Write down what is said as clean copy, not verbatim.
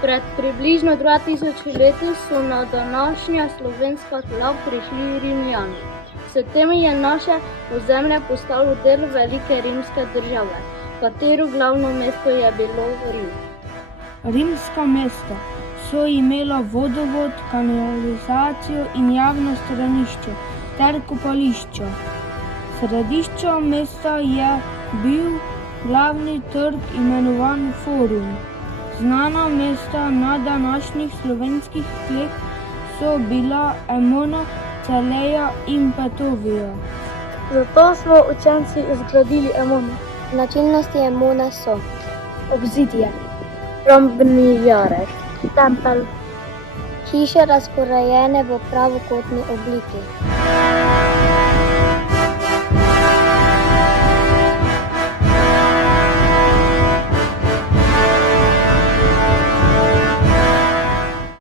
Pred približno 2000 leti so na današnja slovenska tla prišli Rimljani. S tem je naše ozemlje postalo del velike rimske države, katero glavno mesto je bilo Rim. Rimska mesta so imela vodovod, kanalizacijo in javno stranišče ter kopališča. Središče mesta je bil glavni trg imenovan Forum. Znana mesta na današnjih slovenskih tleh so bila Emona, Celeja in Petovija. Zato smo učenci izgradili Emono. Značilnosti Emone so Obzidje, rombni jarek, tempelj, hiše razporejene v pravokotni obliki,